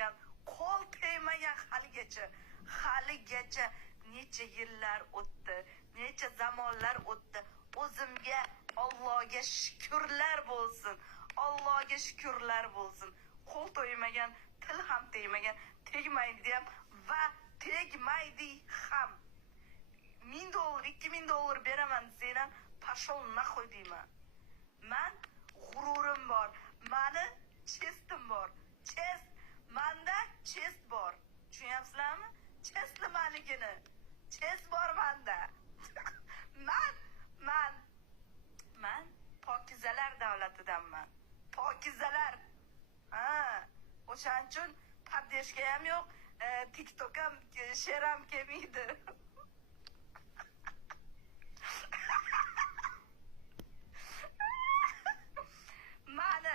tegmagan, qo'l tegmagan haligacha necha yillar o'tdi, necha zamonlar o'tdi. O'zimga Allohga shukrlar bo'lsin. Allohga shukrlar bo'lsin. Qo'l tegmagan, til ham tegmagan, tegmaydi ham va tegmaydi ham. $1000, $2000 beraman desanglar, pashol nahoy deyman. Men g'ururim bor, mani chestim bor. Manda chest bor. Tushunyapsizlarmi? Chest nimaligini? Chest bor manda. Man pokizalar davlatidanman. Pokizalar. O'shaning uchun paddeshka ham yo'q, TikTok ham, share ham kelmaydi. Mani